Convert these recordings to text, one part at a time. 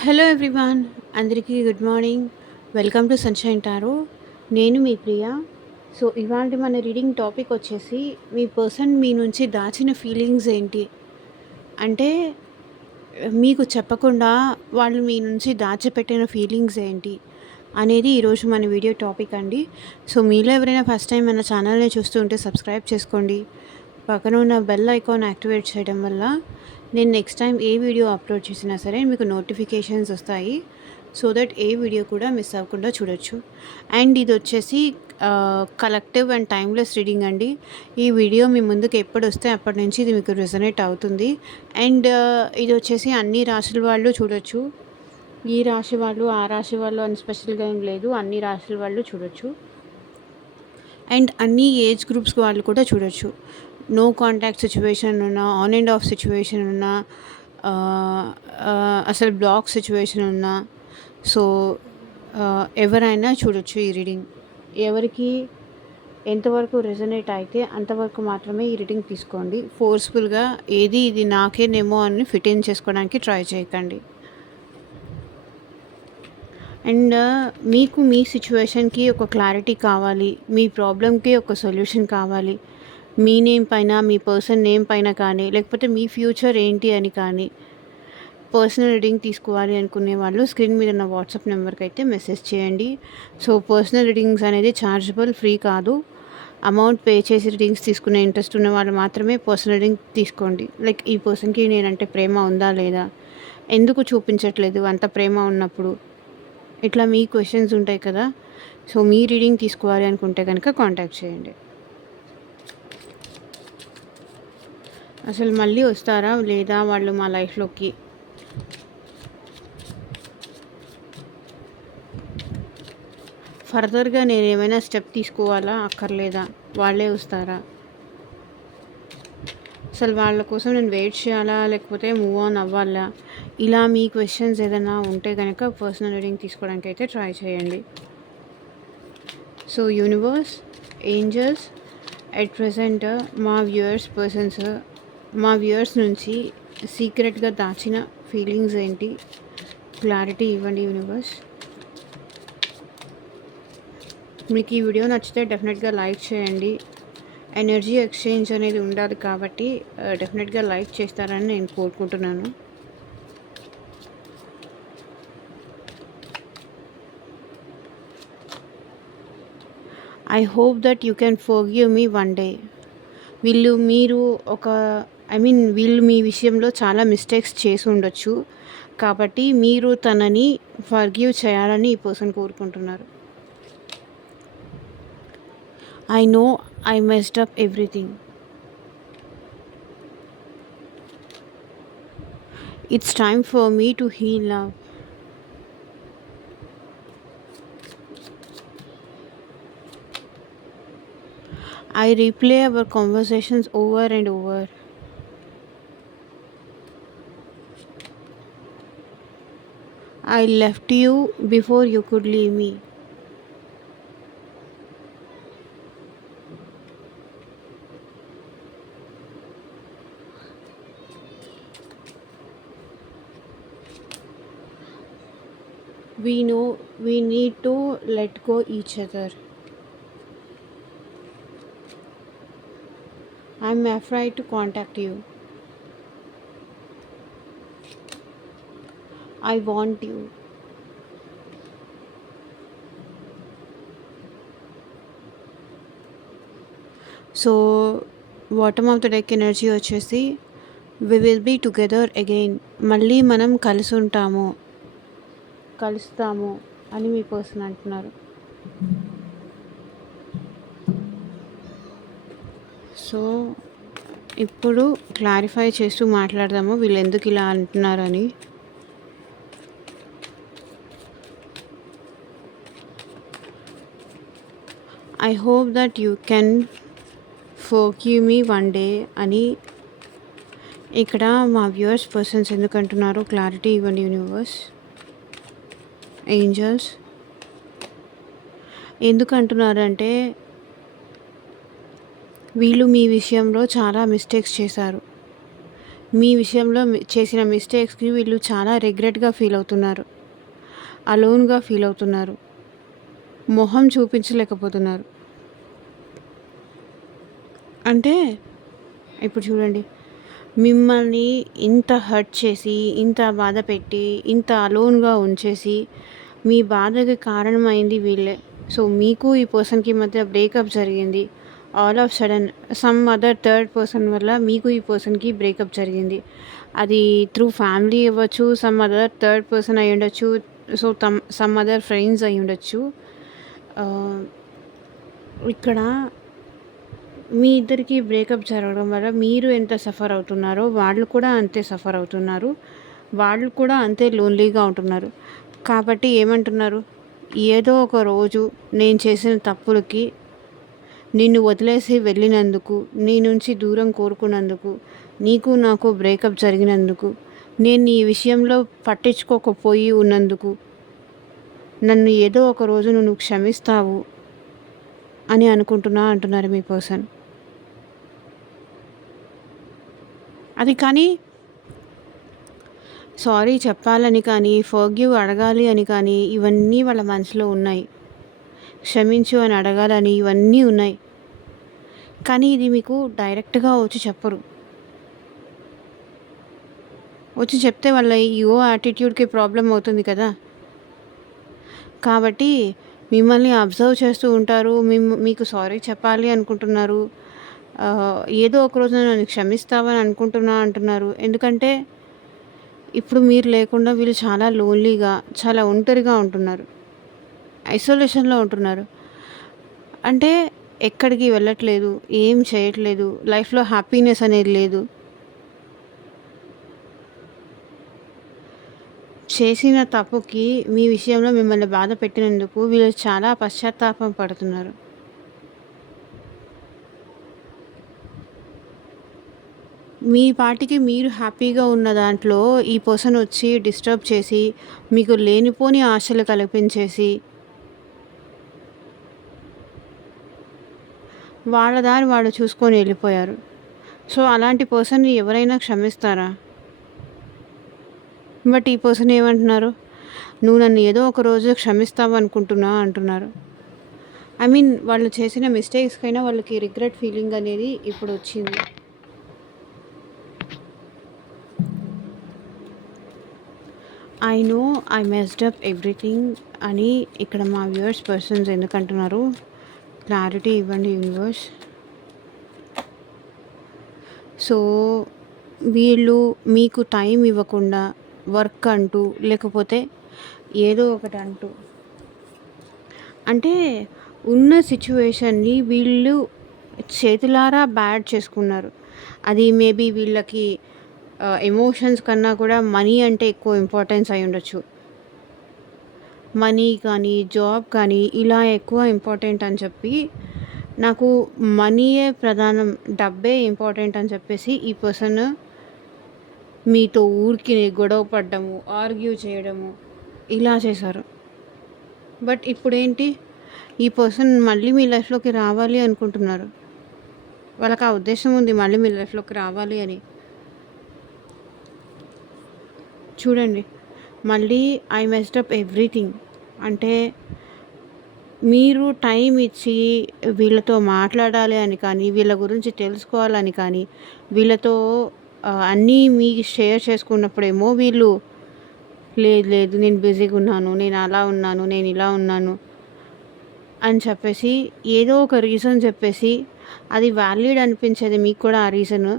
Hello everyone, అందరికీ good morning. Welcome to sunshine tarot. నేను మీ ప్రియ. So ఇవాళ మన రీడింగ్ టాపిక్ వచ్చేసి మీ పర్సన్ మీ నుంచి దాచిన ఫీలింగ్స్ ఏంటి అంటే మీకు చెప్పకుండా వాళ్ళు మీ నుంచి దాచిపెట్టిన ఫీలింగ్స్ ఏంటి అనేది ఈరోజు మన వీడియో టాపిక్ అండి. సో మీలో ఎవరైనా ఫస్ట్ టైం మన ఛానల్ని చూస్తూ ఉంటే సబ్స్క్రైబ్ చేసుకోండి. పక్కన ఉన్న బెల్ ఐకాన్ యాక్టివేట్ చేయడం వల్ల నేను నెక్స్ట్ టైం ఏ వీడియో అప్లోడ్ చేసినా సరే మీకు నోటిఫికేషన్స్ వస్తాయి. సో దట్ ఏ వీడియో కూడా మిస్ అవ్వకుండా చూడొచ్చు. అండ్ ఇది వచ్చేసి కలెక్టివ్ అండ్ టైమ్లెస్ రీడింగ్ అండి. ఈ వీడియో మీ ముందుకు ఎప్పుడు వస్తే అప్పటి నుంచి ఇది మీకు రెజొనేట్ అవుతుంది. అండ్ ఇది వచ్చేసి అన్ని రాశుల వాళ్ళు చూడొచ్చు. ఈ రాశి వాళ్ళు ఆ రాశి వాళ్ళు అని స్పెషల్గా ఏం లేదు, అన్ని రాశుల వాళ్ళు చూడొచ్చు. అండ్ అన్ని ఏజ్ గ్రూప్స్ వాళ్ళు కూడా చూడొచ్చు. నో కాంటాక్ట్ సిచ్యువేషన్ ఉన్నా, ఆన్ అండ్ ఆఫ్ సిచ్యువేషన్ ఉన్నా, అసలు బ్లాక్ సిచ్యువేషన్ ఉన్నా, సో ఎవరైనా చూడొచ్చు ఈ రీడింగ్. ఎవరికి ఎంతవరకు రెజొనేట్ అయితే అంతవరకు మాత్రమే ఈ రీడింగ్ తీసుకోండి. ఫోర్స్ఫుల్గా ఏది ఇది నాకేనేమో అని ఫిట్ ఇన్ చేసుకోవడానికి ట్రై చేయకండి. అండ్ మీకు మీ సిచ్యువేషన్కి ఒక క్లారిటీ కావాలి, మీ ప్రాబ్లంకి ఒక సొల్యూషన్ కావాలి, మీ నేమ్ పైన, మీ పర్సన్ నేమ్ పైన కానీ, లేకపోతే మీ ఫ్యూచర్ ఏంటి అని కానీ పర్సనల్ రీడింగ్ తీసుకోవాలి అనుకునే వాళ్ళు స్క్రీన్ మీద ఉన్న వాట్సాప్ నెంబర్కి అయితే మెసేజ్ చేయండి. సో పర్సనల్ రీడింగ్స్ అనేది ఛార్జబుల్, ఫ్రీ కాదు. అమౌంట్ పే చేసి రీడింగ్స్ తీసుకునే ఇంట్రెస్ట్ ఉన్న వాళ్ళు మాత్రమే పర్సనల్ రీడింగ్ తీసుకోండి. లైక్ ఈ పర్సన్కి నేనంటే ప్రేమ ఉందా లేదా, ఎందుకు చూపించట్లేదు అంత ప్రేమ ఉన్నప్పుడు, ఇట్లా మీ క్వశ్చన్స్ ఉంటాయి కదా. సో మీ రీడింగ్ తీసుకోవాలి అనుకుంటే కనుక కాంటాక్ట్ చేయండి. అసలు మళ్ళీ వస్తారా లేదా వాళ్ళు మా లైఫ్లోకి, ఫర్దర్గా నేను ఏమైనా స్టెప్ తీసుకోవాలా అక్కర్లేదా, వాళ్ళే వస్తారా, అసలు వాళ్ళ కోసం నేను వెయిట్ చేయాలా లేకపోతే మూవ్ ఆన్ అవ్వాలా, ఇలా మీ క్వశ్చన్స్ ఏదైనా ఉంటే కనుక పర్సనల్ రీడింగ్ తీసుకోవడానికి అయితే ట్రై చేయండి. So universe, angels, at present మా వ్యూయర్స్ నుంచి సీక్రెట్గా దాచిన ఫీలింగ్స్ ఏంటి, క్లారిటీ ఇవ్వండి యూనివర్స్. మీకు ఈ వీడియో నచ్చితే డెఫినెట్గా లైక్ చేయండి. ఎనర్జీ ఎక్స్చేంజ్ అనేది ఉండాలి కాబట్టి డెఫినెట్గా లైక్ చేస్తారని నేను కోరుకుంటున్నాను. I hope that you can forgive me one day. వీళ్ళు మీ విషయంలో చాలా మిస్టేక్స్ చేసి ఉండొచ్చు కాబట్టి మీరు తనని ఫర్గివ్ చేయాలని ఈ పర్సన్ కోరుకుంటున్నారు. I know I messed up everything. It's time for me to heal now. I replay our conversations over and over. I left you before you could leave me. We know we need to let go each other. I'm afraid to contact you. I want you. So bottom of the deck energy వచ్చేసి we will be together again. మళ్ళీ మనం కలుస్తాము అని మీ person అంటున్నారు. So ఇప్పుడు clarify చేస్తూ మాట్లాడదాము వీళ్ళు ఎందుకు ఇలా అంటున్నారని. I hope that you can forgive me one day అని ఇక్కడ మా వ్యూవర్స్ పర్సన్స్ ఎందుకు అంటున్నారో క్లారిటీ ఇవ్వండి యూనివర్స్. ఏంజల్స్ ఎందుకు అంటున్నారంటే వీళ్ళు మీ విషయంలో చాలా మిస్టేక్స్ చేశారు. మీ విషయంలో చేసిన మిస్టేక్స్‌కి వీళ్ళు చాలా రిగ్రెట్‌గా ఫీల్ అవుతున్నారు. అలోన్‌గా ఫీల్ అవుతున్నారు. మొహం చూపించలేకపోతున్నారు. అంటే ఇప్పుడు చూడండి, మిమ్మల్ని ఇంత హర్ట్ చేసి, ఇంత బాధపెట్టి, ఇంత అలోన్‌గా ఉంచేసి, మీ బాధకి కారణమైంది వీళ్ళే. సో, మీకు ఈ పర్సన్‌కి మధ్య బ్రేకప్ జరిగింది. All of sudden some other third person వల్ల మీకు ఈ పర్సన్‌కి బ్రేకప్ జరిగింది. అది త్రూ ఫ్యామిలీ అవ్వచ్చు, సమ్ అదర్ థర్డ్ పర్సన్ అయ్యుండొచ్చు. సో, సమ్ అదర్ ఫ్రెండ్స్ అయ్యుండొచ్చు. ఆహ్, ఇక్కడ మీ ఇద్దరికీ బ్రేకప్ జరగడం వల్ల మీరు ఎంత సఫర్ అవుతున్నారో వాళ్ళు కూడా అంతే సఫర్ అవుతున్నారు. వాళ్ళు కూడా అంతే లోన్లీగా ఉంటున్నారు. కాబట్టి ఏమంటున్నారు? ఏదో ఒక రోజు నేను చేసిన తప్పులకి నిన్ను వదిలేసి వెళ్ళినందుకు, నీ నుంచి దూరం కోరుకున్నందుకు, నీకు నాకు బ్రేకప్ జరిగినందుకు, నేను ఈ విషయంలో పట్టించుకోకపోయి ఉన్నందుకు, నన్ను ఏదో ఒక రోజు నువ్వు క్షమిస్తావు అని అనుకుంటున్నా అంటున్నారు మీ పర్సన్. అది కానీ సారీ చెప్పాలని కానీ, ఫర్గివ్ అడగాలి అని కానీ ఇవన్నీ వాళ్ళ మనసులో ఉన్నాయి. క్షమించు అని అడగాలని ఇవన్నీ ఉన్నాయి. కానీ ఇది మీకు డైరెక్ట్‌గా వచ్చి చెప్పరు. వచ్చి చెప్తే వాళ్ళ ఈగో యాటిట్యూడ్‌కి ప్రాబ్లమ్ అవుతుంది కదా! కాబట్టి మిమ్మల్ని అబ్జర్వ్ చేస్తూ ఉంటారు. మీకు సారీ చెప్పాలి అనుకుంటున్నారు. ఏదో ఒక రోజు నన్ను క్షమిస్తావని అనుకుంటున్నా అంటున్నారు. ఎందుకంటే ఇప్పుడు మీరు లేకుండా వీళ్ళు చాలా లోన్లీగా, చాలా ఒంటరిగా ఉంటున్నారు. ఐసోలేషన్‌లో ఉంటున్నారు. అంటే ఎక్కడికి వెళ్ళట్లేదు. ఏం చేయట్లేదు. లైఫ్‌లో హ్యాపీనెస్ అనేది లేదు. చేసిన తప్పుకి మీ విషయంలో మిమ్మల్ని బాధ పెట్టినందుకు వీళ్ళు చాలా పశ్చాత్తాపం పడుతున్నారు. మీ పాటికి మీరు హ్యాపీగా ఉన్న దాంట్లో ఈ పర్సన్ వచ్చి డిస్టర్బ్ చేసి, మీకు లేనిపోని ఆశలు కల్పించేసి, వాళ్ళ దారి వాళ్ళు చూసుకొని వెళ్ళిపోయారు. సో, అలాంటి పర్సన్‌ని ఎవరైనా క్షమిస్తారా? బట్ ఈ పర్సన్ ఏమంటున్నారు? నువ్వు నన్ను ఏదో ఒక రోజు క్షమిస్తావు అనుకుంటున్నా అంటున్నారు. ఐ మీన్ వాళ్ళు చేసిన మిస్టేక్స్‌కైనా వాళ్ళకి రిగ్రెట్ ఫీలింగ్ అనేది ఇప్పుడు వచ్చింది. I know I messed up everything అని ఇక్కడ మా వ్యూవర్స్ పర్సన్స్ ఎందుకంటున్నారు? క్లారిటీ ఇవ్వండి యూనివర్స్. సో, వీళ్ళు మీకు టైం ఇవ్వకుండా వర్క్ అంటూ, లేకపోతే ఏదో ఒకటి అంటూ, అంటే ఉన్న సిచ్యువేషన్ని వీళ్ళు చేతులారా బ్యాడ్ చేసుకున్నారు. అది మేబీ వీళ్ళకి ఎమోషన్స్ కన్నా కూడా మనీ అంటే ఎక్కువ ఇంపార్టెన్స్ అయి ఉండొచ్చు. మనీ కానీ, జాబ్ కానీ ఇలా ఎక్కువ ఇంపార్టెంట్ అని చెప్పి, నాకు మనీయే ప్రధానం, డబ్బే ఇంపార్టెంట్ అని చెప్పేసి ఈ పర్సన్ మీతో ఊరికే గొడవ పడ్డము, ఆర్గ్యూ చేయడము ఇలా చేశారు. బట్ ఇప్పుడేంటి? ఈ పర్సన్ మళ్ళీ మీ లైఫ్‌లోకి రావాలి అనుకుంటున్నారు. వాళ్ళకి ఆ ఉద్దేశం ఉంది మళ్ళీ మీ లైఫ్‌లోకి రావాలి అని. చూడండి, మళ్ళీ ఐ మెస్డ్ అప్ ఎవ్రీథింగ్ అంటే మీరు టైం ఇచ్చి వీళ్ళతో మాట్లాడాలి అని కానీ, వీళ్ళ గురించి తెలుసుకోవాలని కానీ, వీళ్ళతో అన్నీ మీకు షేర్ చేసుకున్నప్పుడేమో వీళ్ళు లేదు లేదు నేను బిజీగా ఉన్నాను, నేను అలా ఉన్నాను, నేను ఇలా ఉన్నాను అని చెప్పేసి ఏదో ఒక రీజన్ చెప్పేసి, అది వ్యాలిడ్ అనిపించేది మీకు కూడా ఆ రీజను.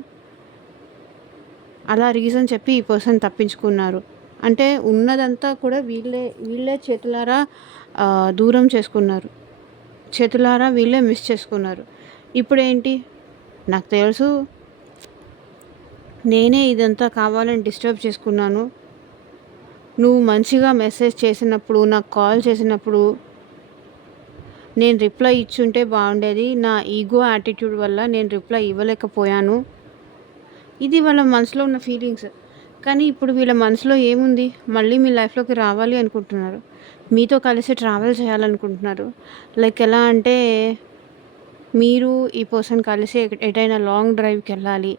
అలా రీజన్ చెప్పి ఈ పర్సన్ తప్పించుకున్నారు. అంటే ఉన్నదంతా కూడా వీళ్ళే చేతులారా దూరం చేసుకున్నారు. చేతులారా వీళ్ళే మిస్ చేసుకున్నారు. ఇప్పుడేంటి? నాకు తెలుసు నేనే ఇదంతా కావాలని డిస్టర్బ్ చేసుకున్నాను. నువ్వు మంచిగా మెసేజ్ చేసినప్పుడు, నాకు కాల్ చేసినప్పుడు నేను రిప్లై ఇచ్చుంటే బాగుండేది. నా ఈగో యాటిట్యూడ్ వల్ల నేను రిప్లై ఇవ్వలేకపోయాను. ఇది వాళ్ళ మనసులో ఉన్న ఫీలింగ్స్. కానీ ఇప్పుడు వీళ్ళ మనసులో ఏముంది? మళ్ళీ మీ లైఫ్‌లోకి రావాలి అనుకుంటున్నారు. మీతో కలిసి ట్రావెల్ చేయాలనుకుంటున్నారు. లైక్ ఎలా అంటే, మీరు ఈ పర్సన్ కలిసి ఎటైనా లాంగ్ డ్రైవ్‌కెళ్ళాలి.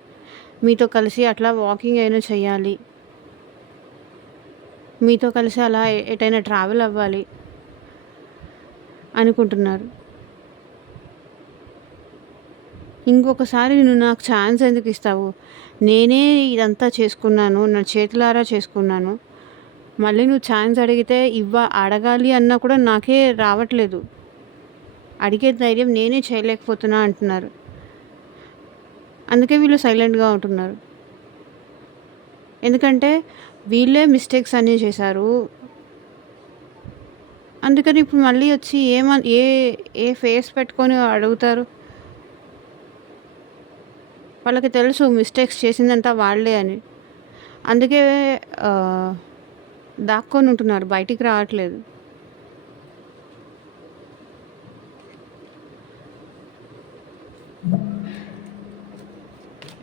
మీతో కలిసి అట్లా వాకింగ్ అయినా చేయాలి. మీతో కలిసి అలా ఎటైనా ట్రావెల్ అవ్వాలి అనుకుంటున్నారు. ఇంకొకసారి నువ్వు నాకు ఛాన్స్ ఎందుకు ఇస్తావు? నేనే ఇదంతా చేసుకున్నాను. నా చేతులారా చేసుకున్నాను. మళ్ళీ నువ్వు ఛాన్స్ అడిగితే అడగాలి అన్నా కూడా నాకే రావట్లేదు. అడిగే ధైర్యం నేనే చేయలేకపోతున్నా అంటున్నారు. అందుకే వీళ్ళు సైలెంట్‌గా ఉంటున్నారు. ఎందుకంటే వీళ్ళే మిస్టేక్స్ అన్నీ చేశారు. అందుకని ఇప్పుడు మళ్ళీ వచ్చి ఏ ఏ ఫేస్ పెట్టుకొని అడుగుతారు? వాళ్ళకి తెలుసు మిస్టేక్స్ చేసిందంతా వాళ్ళే అని. అందుకే దాక్కొని ఉంటున్నారు. బయటికి రావట్లేదు.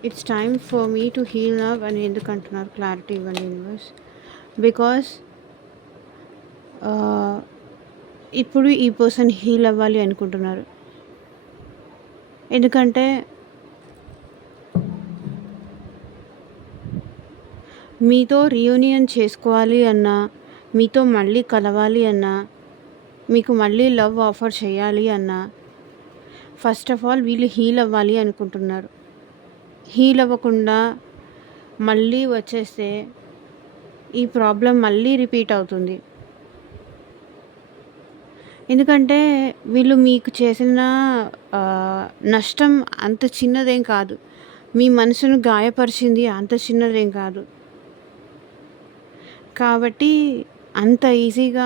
It's time for me to heal now అని ఎందుకు అంటున్నారు? క్లారిటీ ఇవ్వండి యూనివర్స్. బికాస్ ఇప్పుడు ఈ పర్సన్ హీల్ అవ్వాలి అనుకుంటున్నారు. ఎందుకంటే మీతో రీయూనియన్ చేసుకోవాలి అన్నా, మీతో మళ్ళీ కలవాలి అన్నా, మీకు మళ్ళీ లవ్ ఆఫర్ చేయాలి అన్నా, ఫస్ట్ ఆఫ్ ఆల్ వీళ్ళు హీల్ అవ్వాలి అనుకుంటున్నారు. హీల్ అవ్వకుండా మళ్ళీ వచ్చేస్తే ఈ ప్రాబ్లం మళ్ళీ రిపీట్ అవుతుంది. ఎందుకంటే వీళ్ళు మీకు చేసిన నష్టం అంత చిన్నదేం కాదు. మీ మనసును గాయపరిచింది అంత చిన్నదేం కాదు. కాబట్టి అంత ఈజీగా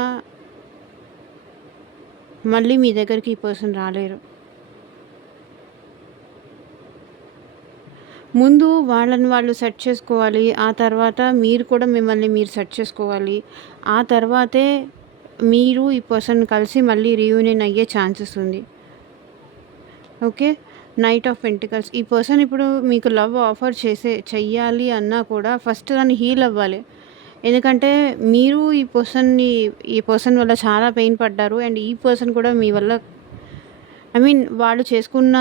మళ్ళీ మీ దగ్గరికి ఈ పర్సన్ రాలేరు. ముందు వాళ్ళని వాళ్ళు సెట్ చేసుకోవాలి. ఆ తర్వాత మీరు కూడా మిమ్మల్ని మీరు సెట్ చేసుకోవాలి. ఆ తర్వాతే మీరు ఈ పర్సన్ కలిసి మళ్ళీ రీయూనియన్ అయ్యే ఛాన్సెస్ ఉంది. ఓకే. నైట్ ఆఫ్ పెంటికల్స్ ఈ పర్సన్ ఇప్పుడు మీకు లవ్ ఆఫర్ చెయ్యాలి అన్నా కూడా ఫస్ట్ దాన్ని హీల్ అవ్వాలి. ఎందుకంటే మీరు ఈ పర్సన్ వల్ల చాలా పెయిన్ పడ్డారు. అండ్ ఈ పర్సన్ కూడా మీ వల్ల వాళ్ళు చేసుకున్న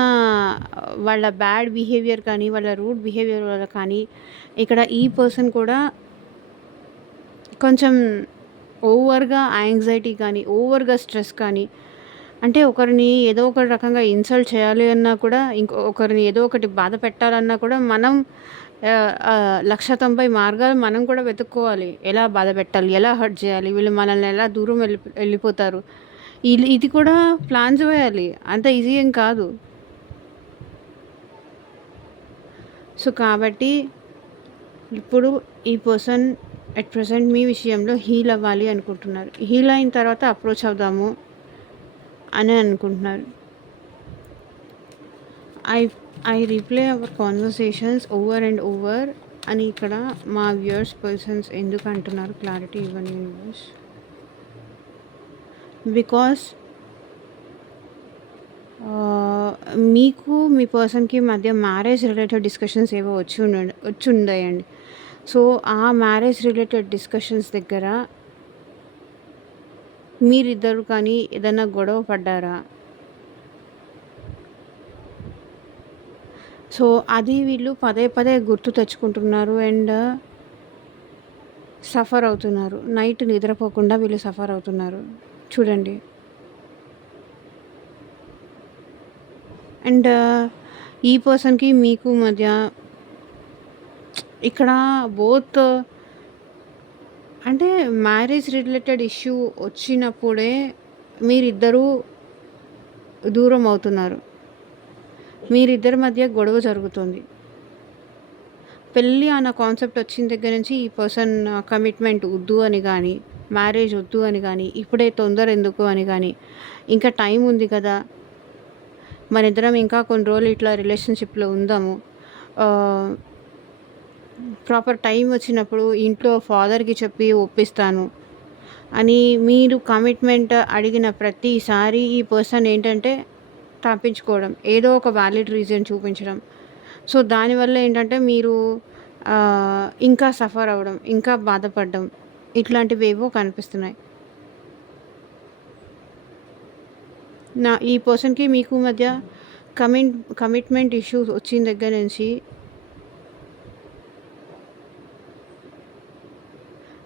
వాళ్ళ బ్యాడ్ బిహేవియర్ కానీ, వాళ్ళ రూడ్ బిహేవియర్ వల్ల కానీ, ఇక్కడ ఈ పర్సన్ కూడా కొంచెం ఓవర్‌గా యాంగ్జైటీ కానీ, ఓవర్‌గా స్ట్రెస్ కానీ, అంటే ఒకరిని ఏదో ఒక రకంగా ఇన్సల్ట్ చేయాలి అన్నా కూడా, ఒకరిని ఏదో ఒకటి బాధ పెట్టాలన్నా కూడా మనం 1,90 మార్గాలు మనం కూడా వెతుక్కోవాలి. ఎలా బాధ పెట్టాలి? ఎలా హర్ట్ చేయాలి? వీళ్ళు మనల్ని ఎలా దూరం వెళ్ళిపోతారు? ఇది కూడా ప్లాన్స్ వేయాలి. అంత ఈజీ ఏం కాదు. సో కాబట్టి ఇప్పుడు ఈ పర్సన్ అట్ ప్రెజెంట్ మీ విషయంలో హీల్ అవ్వాలి అనుకుంటున్నారు. హీల్ అయిన తర్వాత అప్రోచ్ అవుదాము అని అనుకుంటున్నారు. I replay our conversations over and over అని ఇక్కడ మా వ్యూయర్స్ పర్సన్స్ ఎందుకు అంటున్నారు? క్లారిటీ ఇవ్వండి యూనివర్స్. బికాస్ మీకు మీ పర్సన్కి మధ్య మ్యారేజ్ రిలేటెడ్ డిస్కషన్స్ ఏవో వచ్చి ఉన్నాయండి. సో ఆ మ్యారేజ్ రిలేటెడ్ డిస్కషన్స్ దగ్గర మీరిద్దరు కానీ ఏదైనా గొడవ పడ్డారా? సో అది వీళ్ళు పదే పదే గుర్తు తెచ్చుకుంటున్నారు అండ్ సఫర్ అవుతున్నారు. నైట్ నిద్రపోకుండా వీళ్ళు సఫర్ అవుతున్నారు. చూడండి. అండ్ ఈ పర్సన్కి మీకు మధ్య ఇక్కడ బోత్ అంటే మ్యారేజ్ రిలేటెడ్ ఇష్యూ వచ్చినప్పుడే మీరిద్దరూ దూరం అవుతున్నారు. మీరిద్దరి మధ్య గొడవ జరుగుతుంది. పెళ్ళి అన్న కాన్సెప్ట్ వచ్చిన దగ్గర నుంచి ఈ పర్సన్ కమిట్మెంట్ వద్దు అని కానీ, మ్యారేజ్ వద్దు అని కానీ, ఇప్పుడే తొందర ఎందుకు అని కానీ, ఇంకా టైం ఉంది కదా, మనిద్దరం ఇంకా కొన్ని రోజులు ఇట్లా రిలేషన్షిప్లో ఉందాము, ప్రాపర్ టైం వచ్చినప్పుడు ఇంట్లో ఫాదర్కి చెప్పి ఒప్పిస్తాను అని మీరు కమిట్మెంట్ అడిగిన ప్రతిసారి ఈ పర్సన్ ఏంటంటే తప్పించుకోవడం, ఏదో ఒక వ్యాలిడ్ రీజన్ చూపించడం. సో దానివల్ల ఏంటంటే మీరు ఇంకా సఫర్ అవ్వడం, ఇంకా బాధపడడం, ఇట్లాంటివి ఏవో కనిపిస్తున్నాయి. ఈ పర్సన్కి మీకు మధ్య కమిట్మెంట్ ఇష్యూస్ వచ్చిన దగ్గర నుంచి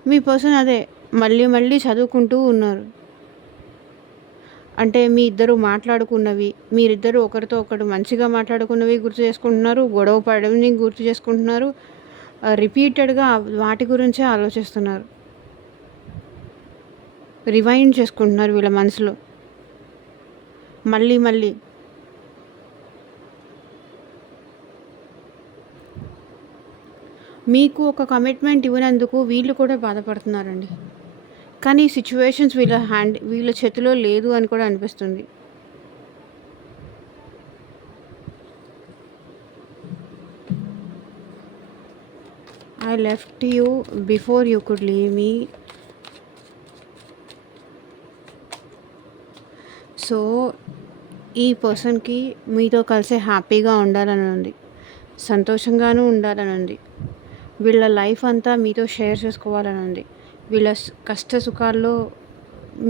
మీ పర్సన్ అదే మళ్ళీ మళ్ళీ చదువుకుంటూ ఉన్నారు. అంటే మీ ఇద్దరు మాట్లాడుకున్నవి, మీరిద్దరూ ఒకరితో ఒకరు మంచిగా మాట్లాడుకున్నవి గుర్తు చేసుకుంటున్నారు. గొడవ పడనివి గుర్తు చేసుకుంటున్నారు. రిపీటెడ్‌గా వాటి గురించే ఆలోచిస్తున్నారు. రివైండ్ చేసుకుంటున్నారు వీళ్ళ మనసులో. మళ్ళీ మళ్ళీ. మీకు ఒక కమిట్మెంట్ ఇవ్వనందుకు వీళ్ళు కూడా బాధపడుతున్నారండి. కానీ సిట్యుయేషన్స్ వీళ్ళ చేతిలో లేదు అని కూడా అనిపిస్తుంది. I left you before you could leave me. So ఈ పర్సన్‌కి మీతో కలిసి హ్యాపీగా ఉండాలని ఉంది. సంతోషంగానూ ఉండాలని ఉంది. వీళ్ళ లైఫ్ అంతా మీతో షేర్ చేసుకోవాలని ఉంది. వీళ్ళ కష్ట సుఖాల్లో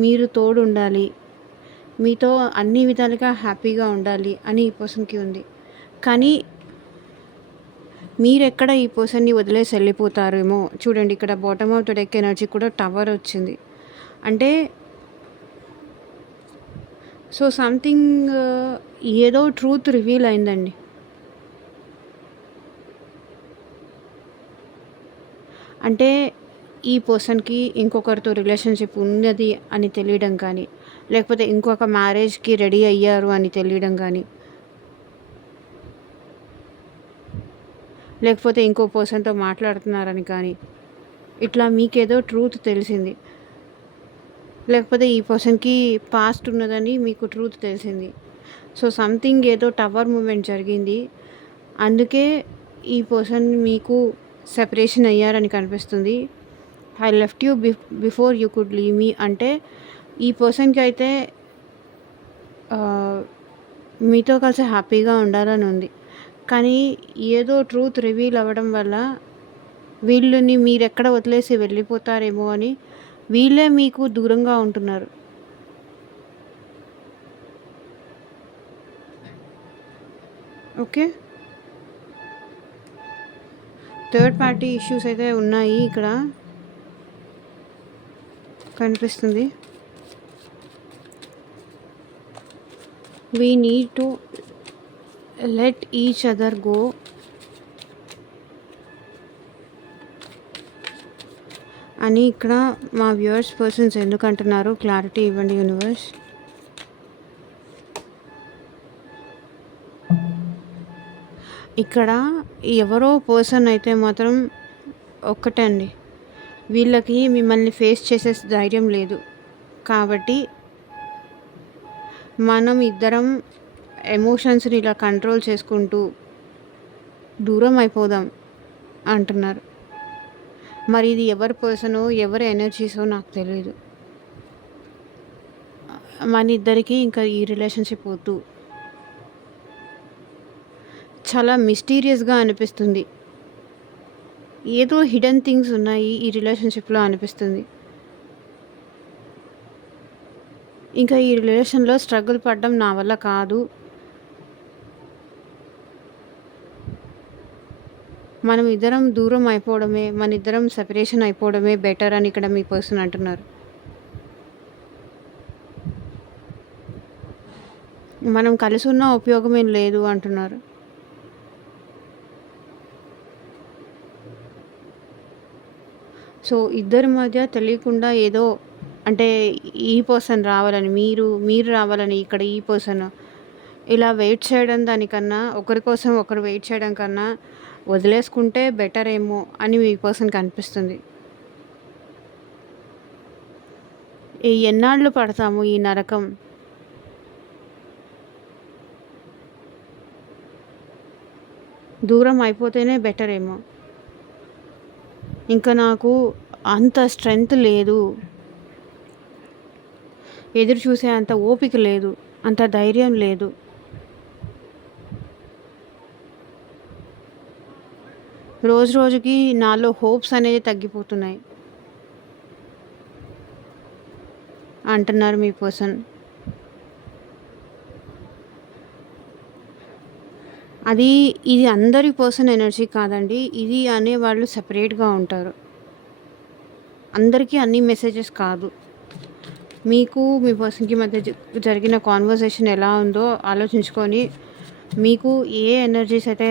మీరు తోడు ఉండాలి. మీతో అన్ని విధాలుగా హ్యాపీగా ఉండాలి అని ఈ పర్సన్‌కి ఉంది. కానీ మీరెక్కడ ఈ పర్సన్‌ని వదిలేసి వెళ్ళిపోతారేమో చూడండి, ఇక్కడ bottom of the deck energy కూడా టవర్ వచ్చింది. అంటే సో సంథింగ్ ఏదో ట్రూత్ రివీల్ అయిందండి. అంటే ఈ పర్సన్‌కి ఇంకొకరితో రిలేషన్‌షిప్ ఉన్నది అని తెలియడం కానీ, లేకపోతే ఇంకొక మ్యారేజ్‌కి రెడీ అయ్యారు అని తెలియడం కానీ, లేకపోతే ఇంకో పర్సన్‌తో మాట్లాడుతున్నారని కానీ, ఇట్లా మీకేదో ట్రూత్ తెలిసింది. లేకపోతే ఈ పర్సన్‌కి పాస్ట్ ఉన్నదని మీకు ట్రూత్ తెలిసింది. సో సంథింగ్ ఏదో టవర్ మూమెంట్ జరిగింది. అందుకే ఈ పర్సన్ మీకు సెపరేషన్ అయ్యారని కనిపిస్తుంది. I left you before you could leave me అంటే ఈ పర్సన్‌కి అయితే మీతో కలిసి హ్యాపీగా ఉండాలని ఉంది. కానీ ఏదో ట్రూత్ రివీల్ అవ్వడం వల్ల వీళ్ళని మీరెక్కడ వదిలేసి వెళ్ళిపోతారేమో అని వీళ్ళే మీకు దూరంగా ఉంటున్నారు. ఓకే. థర్డ్ పార్టీ ఇష్యూస్ అయితే ఉన్నాయి ఇక్కడ కనిపిస్తుంది. We need to let each other go. అని ఇక్కడ మా వ్యూవర్స్ పర్సన్స్ ఎందుకు అంటున్నారు క్లారిటీ ఇవ్వండి యూనివర్స్. ఇక్కడ ఎవరో పర్సన్ అయితే మాత్రం ఒక్కటే అండి, వీళ్ళకి మిమ్మల్ని ఫేస్ చేసే ధైర్యం లేదు. కాబట్టి మనం ఇద్దరం ఎమోషన్స్ని ఇలా కంట్రోల్ చేసుకుంటూ దూరం అయిపోదాం అంటున్నారు. మరి ఇది ఎవరి పర్సనో ఎవరి ఎనర్జీసో నాకు తెలియదు. మన ఇద్దరికి ఇంకా ఈ రిలేషన్షిప్ వద్దు. చాలా మిస్టీరియస్గా అనిపిస్తుంది. ఏదో హిడెన్ థింగ్స్ ఉన్నాయి ఈ రిలేషన్షిప్లో అనిపిస్తుంది. ఇంకా ఈ రిలేషన్లో స్ట్రగుల్ పడడం నా వల్ల కాదు. మనం ఇద్దరం దూరం అయిపోవడమే, మన ఇద్దరం సెపరేషన్ అయిపోవడమే బెటర్ అని ఇక్కడ మీ పర్సన్ అంటున్నారు. మనం కలిసి ఉన్న ఉపయోగమేం లేదు అంటున్నారు. సో ఇద్దరి మధ్య తెలియకుండా ఏదో అంటే ఈ పర్సన్ రావాలని మీరు రావాలని ఇక్కడ ఈ పర్సన్ ఇలా వెయిట్ చేయడం దానికన్నా, ఒకరి కోసం ఒకరు వెయిట్ చేయడం కన్నా వదిలేసుకుంటే బెటర్ ఏమో అని మీ పర్సన్కి అనిపిస్తుంది. ఎన్నాళ్ళు పడతాము ఈ నరకం? దూరం అయిపోతేనే బెటర్ ఏమో. ఇంకా నాకు అంత స్ట్రెంగ్త్ లేదు, ఎదురు చూసే అంత ఓపిక లేదు, అంత ధైర్యం లేదు. రోజు రోజుకి నాలో హోప్స్ అనేది తగ్గిపోతున్నాయి అంటున్నారు మీ పర్సన్. ఇది అందరి పర్సన్ ఎనర్జీ కాదండి. ఇది అనేవాళ్ళు సపరేట్గా ఉంటారు. అందరికీ అన్ని మెసేజెస్ కాదు. మీకు మీ పర్సన్‌కి మధ్య జరిగిన కాన్వర్జేషన్ ఎలా ఉందో ఆలోచించుకొని, మీకు ఏ ఎనర్జీస్ అయితే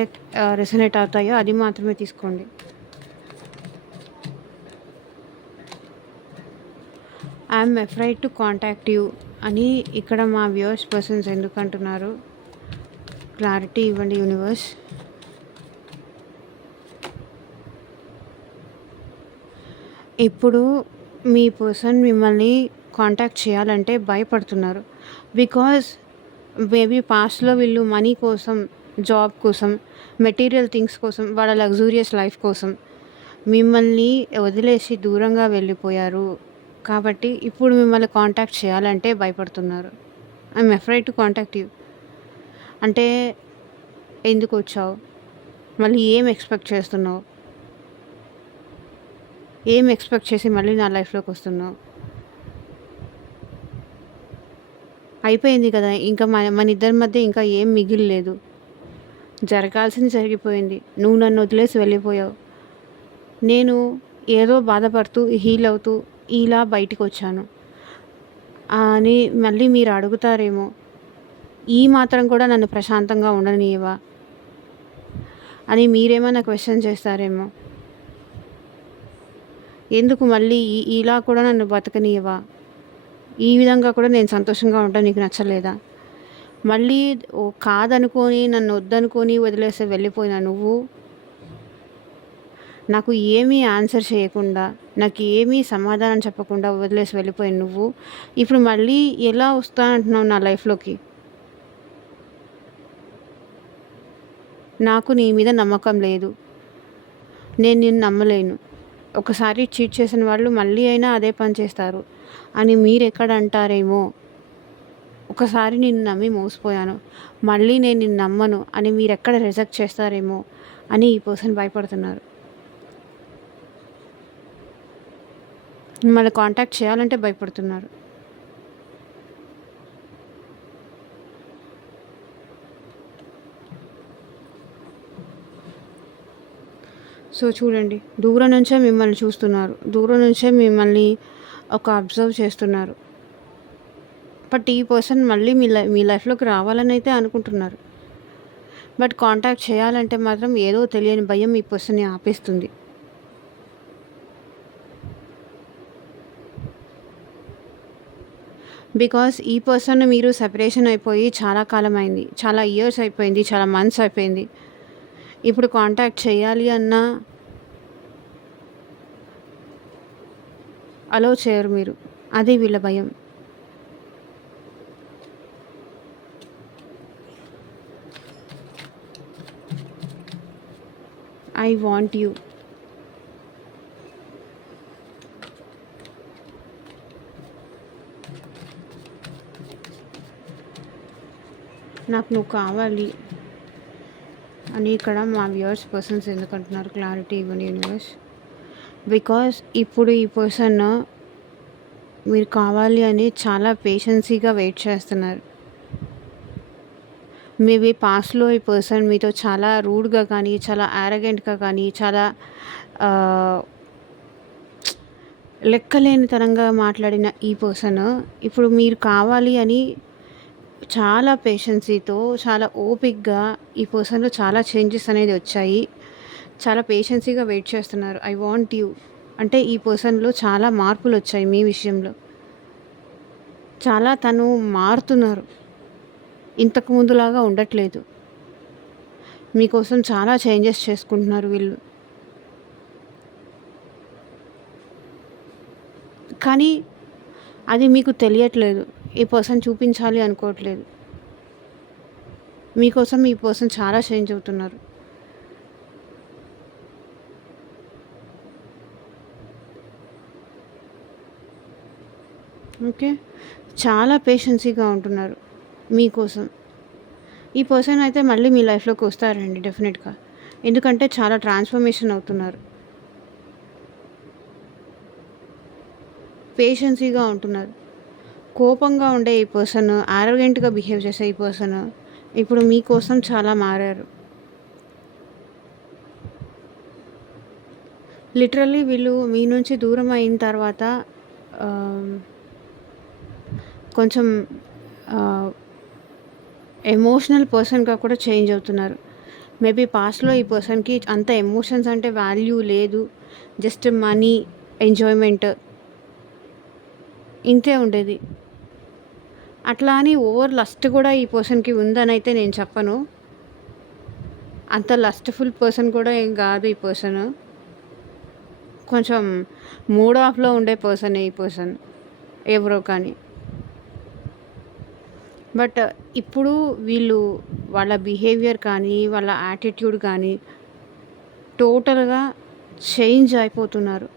రెసొనేట్ అవుతాయో అది మాత్రమే తీసుకోండి. I'm afraid to contact you అని ఇక్కడ మా వ్యూవర్స్ పర్సన్స్ ఎందుకంటున్నారు? క్లారిటీ ఇవ్వండి యూనివర్స్. ఇప్పుడు మీ పర్సన్ మిమ్మల్ని కాంటాక్ట్ చేయాలంటే భయపడుతున్నారు. బికాజ్ మేబీ పాస్ట్‌లో వీళ్ళు మనీ కోసం, జాబ్ కోసం, మెటీరియల్ థింగ్స్ కోసం, వాళ్ళ లగ్జూరియస్ లైఫ్ కోసం మిమ్మల్ని వదిలేసి దూరంగా వెళ్ళిపోయారు. కాబట్టి ఇప్పుడు మిమ్మల్ని కాంటాక్ట్ చేయాలంటే భయపడుతున్నారు. I'm afraid to contact you అంటే ఎందుకొచ్చావు? మళ్ళీ ఏం ఎక్స్‌పెక్ట్ చేస్తున్నావు? ఏం ఎక్స్‌పెక్ట్ చేసి మళ్ళీ నా లైఫ్‌లోకి వస్తున్నావు? అయిపోయింది కదా! ఇంకా మనిద్దరి మధ్య ఇంకా ఏం మిగిల్లేదు. జరగాల్సింది జరిగిపోయింది. నువ్వు నన్ను వదిలేసి వెళ్ళిపోయావు. నేను ఏదో బాధపడుతూ, హీల్ అవుతూ ఇలా బయటికొచ్చాను అని మళ్ళీ మీరు అడుగుతారేమో, ఈ మాత్రం కూడా నన్ను ప్రశాంతంగా ఉండనీయవా? అని మీరేమైనా క్వెషన్ చేస్తారేమో. ఎందుకు మళ్ళీ ఇలా కూడా నన్ను బతకనీయవా? ఈ విధంగా కూడా నేను సంతోషంగా ఉండడం నీకు నచ్చలేదా? మళ్ళీ కాదనుకోని, నన్ను వద్దనుకోని వదిలేసి వెళ్ళిపోయిన నువ్వు, నాకు ఏమీ ఆన్సర్ చేయకుండా, నాకు ఏమీ సమాధానం చెప్పకుండా వదిలేసి వెళ్ళిపోయిన నువ్వు, ఇప్పుడు మళ్ళీ ఎలా వస్తానంటున్నావు నా లైఫ్‌లోకి? నాకు నీ మీద నమ్మకం లేదు. నేను నిన్ను నమ్మలేను. ఒకసారి చీట్ చేసిన వాళ్ళు మళ్ళీ అయినా అదే పని చేస్తారు అని మీరెక్కడ అంటారేమో. ఒకసారి నిన్ను నమ్మి మోసపోయాను, మళ్ళీ నేను నిన్ను నమ్మను అని మీరెక్కడ రిజెక్ట్ చేస్తారేమో అని ఈ పర్సన్ భయపడుతున్నారు. మిమ్మల్ని కాంటాక్ట్ చేయాలంటే భయపడుతున్నారు. సో చూడండి, దూరం నుంచే మిమ్మల్ని చూస్తున్నారు. దూరం నుంచే మిమ్మల్ని అబ్జర్వ్ చేస్తున్నారు. బట్ ఈ పర్సన్ మళ్ళీ మీ లైఫ్‌లోకి రావాలని అయితే అనుకుంటున్నారు. బట్ కాంటాక్ట్ చేయాలంటే మాత్రం ఏదో తెలియని భయం ఈ పర్సన్‌ని ఆపేస్తుంది. బికాస్ ఈ పర్సన్ మీరు సెపరేషన్ అయిపోయి చాలా కాలం అయింది. చాలా ఇయర్స్ అయిపోయింది. చాలా మంత్స్ అయిపోయింది. ఇప్పుడు కాంటాక్ట్ చేయాలి అన్నా అలో చేయరు మీరు. అదే వీళ్ళ భయం. I want you. నాకు నువ్వు కావాలి అని ఇక్కడ మా వ్యూవర్స్ పర్సన్స్ ఎందుకంటున్నారు? క్లారిటీ ఇవ్వండి యూనివర్స్. బికాస్ ఇప్పుడు ఈ పర్సన్ మీరు కావాలి అని చాలా పేషెన్సీగా వెయిట్ చేస్తున్నారు. మేబీ పాస్ట్‌లో ఈ పర్సన్ మీతో చాలా రూడ్‌గా కానీ, చాలా యారగెంట్‌గా కానీ, చాలా లెక్కలేనితనంగా మాట్లాడిన ఈ పర్సన్ ఇప్పుడు మీరు కావాలి అని చాలా పేషెన్సీతో, చాలా ఓపికగా ఈ పర్సన్‌లో చాలా చేంజెస్ అనేది వచ్చాయి. చాలా పేషెన్సీగా వెయిట్ చేస్తున్నారు. ఐ వాంట్ యూ అంటే ఈ పర్సన్‌లో చాలా మార్పులొచ్చాయి మీ విషయంలో. చాలా తను మారుతున్నారు. ఇంతకు ముందులాగా ఉండట్లేదు. మీకోసం చాలా చేంజెస్ చేసుకుంటున్నారు వీళ్ళు. కానీ అది మీకు తెలియట్లేదు. ఈ పర్సన్ చూపించాలి అనుకోవట్లేదు. మీకోసం ఈ పర్సన్ చాలా చేంజ్ అవుతున్నారు. ఓకే. చాలా పేషెన్సీగా ఉంటున్నారు మీకోసం. ఈ పర్సన్ అయితే మళ్ళీ మీ లైఫ్‌లోకి వస్తారండి డెఫినెట్‌గా. ఎందుకంటే చాలా ట్రాన్స్‌ఫర్మేషన్ అవుతున్నారు. పేషెన్సీగా ఉంటున్నారు. కోపంగా ఉండే ఈ పర్సన్, యారోగెంట్‌గా బిహేవ్ చేసే ఈ పర్సన్ ఇప్పుడు మీకోసం చాలా మారారు. లిటరల్లీ వీళ్ళు మీ నుంచి దూరం అయిన తర్వాత ఆహ్, కొంచెం ఆహ్, ఎమోషనల్ పర్సన్‌గా కూడా చేంజ్ అవుతున్నారు. మేబీ పాస్ట్‌లో ఈ పర్సన్‌కి అంత ఎమోషన్స్ అంటే వాల్యూ లేదు. జస్ట్ మనీ, ఎంజాయ్‌మెంట్ ఇంతే ఉండేది. అట్లా అని ఓవర్ లస్ట్ కూడా ఈ పర్సన్‌కి ఉందనైతే నేను చెప్పను. అంత లస్ట్‌ఫుల్ పర్సన్ కూడా ఏం కాదు ఈ పర్సను. కొంచెం మూడ్ ఆఫ్‌లో ఉండే పర్సనే ఈ పర్సన్. ఎవరో కానీ. బట్ ఇప్పుడు వీళ్ళు వాళ్ళ బిహేవియర్ కానీ, వాళ్ళ యాటిట్యూడ్ కానీ టోటల్‌గా చేంజ్ అయిపోతున్నారు.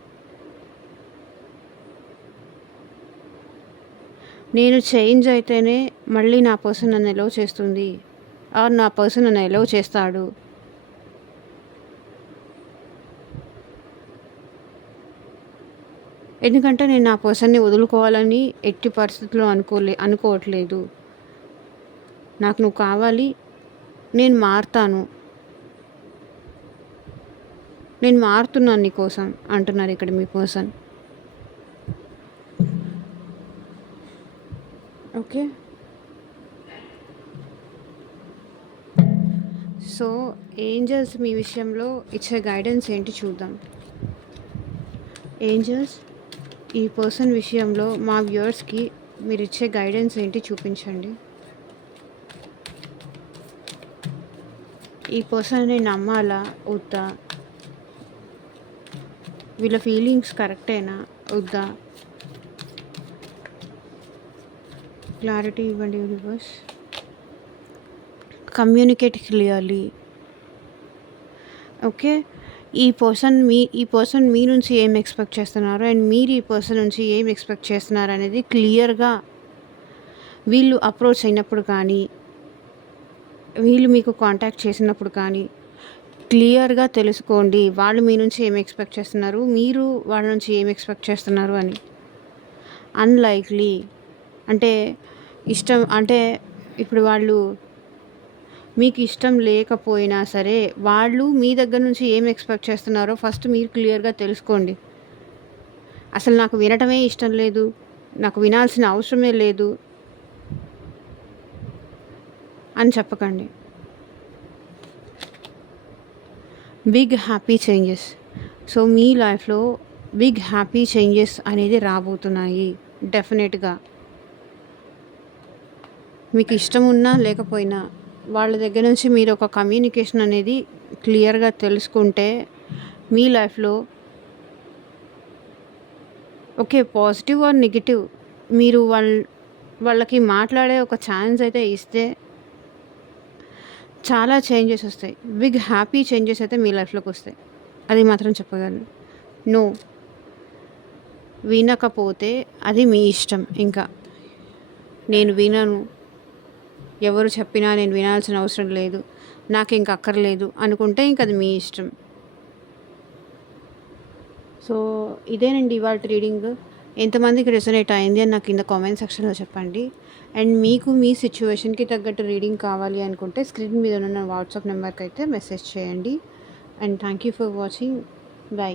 నేను చేంజ్ అయితేనే మళ్ళీ నా పర్సన్ నన్ను ఎలౌ చేస్తుంది. ఆర్ నా పర్సన్ నన్ను ఎలౌ చేస్తాడు. ఎందుకంటే నేను నా పర్సన్‌ని వదులుకోవాలని ఎట్టి పరిస్థితిలో అనుకోవట్లేదు. నాకు నువ్వు కావాలి. నేను మారతాను. నేను మారుతున్నాను నీ కోసం అంటున్నారు ఇక్కడ మీ పర్సన్. ఓకే. సో, ఏంజెల్స్ మీ విషయంలో ఇచ్చే గైడెన్స్ ఏంటి చూద్దాం. ఏంజెల్స్ ఈ పర్సన్ విషయంలో మా వ్యూవర్స్‌కి మీరిచ్చే గైడెన్స్ ఏంటి చూపించండి. ఈ పర్సన్‌ని నమ్మాలా? వద్దా? వీళ్ళ ఫీలింగ్స్ కరెక్టేనా? వద్దా? క్లారిటీ ఇవ్వండి యూనివర్స్. Communicate clearly. ఓకే. ఈ పర్సన్ మీ నుంచి ఏం ఎక్స్‌పెక్ట్ చేస్తున్నారు అండ్ మీరు ఈ పర్సన్ నుంచి ఏం ఎక్స్‌పెక్ట్ చేస్తున్నారు అనేది క్లియర్‌గా వీళ్ళు అప్రోచ్ అయినప్పుడు కానీ, వీళ్ళు మీకు కాంటాక్ట్ చేసినప్పుడు కానీ క్లియర్‌గా తెలుసుకోండి. వాళ్ళు మీ నుంచి ఏం ఎక్స్‌పెక్ట్ చేస్తున్నారు, మీరు వాళ్ళ నుంచి ఏం ఎక్స్‌పెక్ట్ చేస్తున్నారు అని. అన్‌లైక్లీ అంటే ఇప్పుడు వాళ్ళు మీకు ఇష్టం లేకపోయినా సరే, వాళ్ళు మీ దగ్గర నుంచి ఏం ఎక్స్‌పెక్ట్ చేస్తున్నారో ఫస్ట్ మీరు క్లియర్‌గా తెలుసుకోండి. అసలు నాకు వినటమే ఇష్టం లేదు. నాకు వినాల్సిన అవసరమే లేదు అని చెప్పకండి. Big happy changes. సో, మీ లైఫ్‌లో బిగ్ హ్యాపీ చేంజెస్ అనేది రాబోతున్నాయి డెఫినెట్‌గా. మీకు ఇష్టం ఉన్నా లేకపోయినా వాళ్ళ దగ్గర నుంచి మీరు ఒక కమ్యూనికేషన్ అనేది క్లియర్‌గా తెలుసుకుంటే మీ లైఫ్‌లో ఓకే. పాజిటివ్ ఆర్ నెగెటివ్ మీరు వాళ్ళకి మాట్లాడే ఒక ఛాన్స్ అయితే ఇస్తే చాలా చేంజెస్ వస్తాయి. బిగ్ హ్యాపీ చేంజెస్ అయితే మీ లైఫ్‌లోకి వస్తాయి. అది మాత్రం చెప్పగలను. నో. వినకపోతే అది మీ ఇష్టం ఇంకా. నేను వినను. ఎవరు చెప్పినా నేను వినాల్సిన అవసరం లేదు. నాకింక అక్కర్లేదు అనుకుంటే ఇంక అది మీ ఇష్టం. సో, ఇదేనండి ఇవాల్టి రీడింగ్. ఎంతమందికి రెసొనేట్ అయింది అని నాకు కింద కామెంట్ సెక్షన్‌లో చెప్పండి. అండ్ మీకు మీ సిట్యుయేషన్‌కి తగ్గట్టు రీడింగ్ కావాలి అనుకుంటే స్క్రీన్ మీద ఉన్న వాట్సాప్ నెంబర్‌కైతే మెసేజ్ చేయండి. And thank you for watching. By.